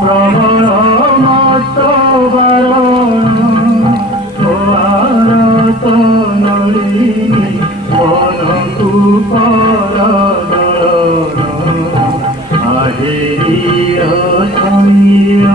প্রবল মত বারত Nalini মনকু পরদরণ আজেরিয় Samir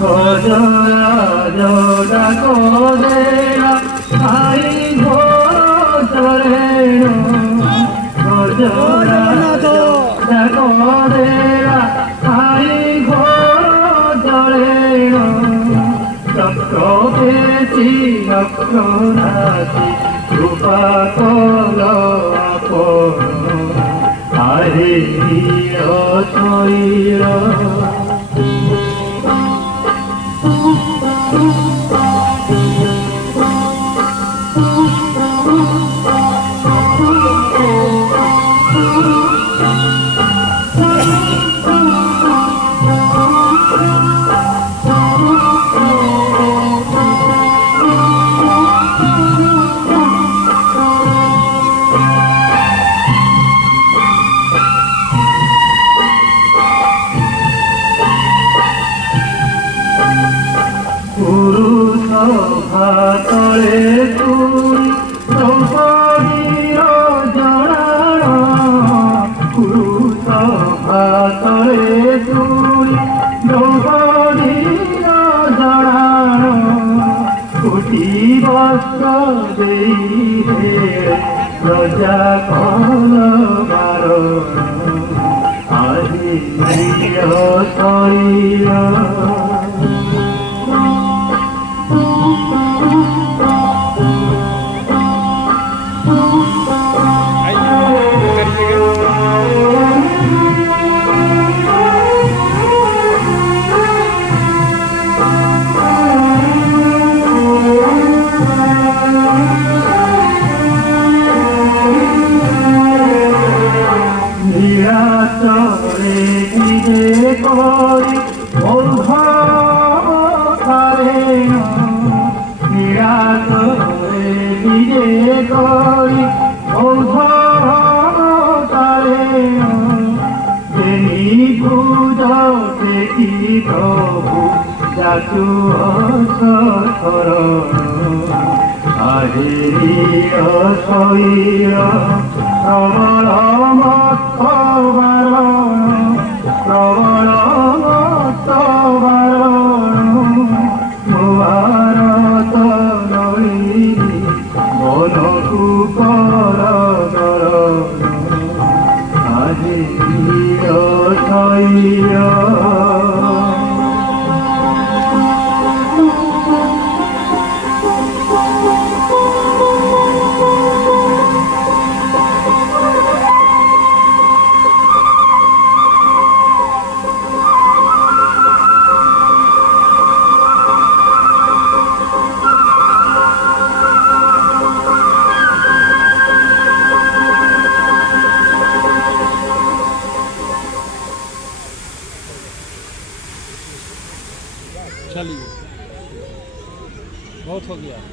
Gazra কোদেরা I ঘোরেণ Gazra কোদেরা I ঘোরেণ চক্র পেছি নক্ষরাতি রূপা কল আপন আরে শৈর পুরুষ ভাতরে তুই দ্রৌপদীর জনাণ পুরুষ ভাতরে তুই দ্রৌপদীর জনাণ কোটি বস্ত্র দেই প্রজা কল বারণ আজি শরীর নিরাচরে বিজে করি মৌধারেণ নিরাচরে বিজে করি মৌধারেণ যেনি ভুজ সেটি প্রভু যাচু শরণ আজেরিয় শৈর প্রবল মত বারণ ভারত নলিনী মনকু পরদরণ আজেরিয় শৈর चलिए बहुत हो गया।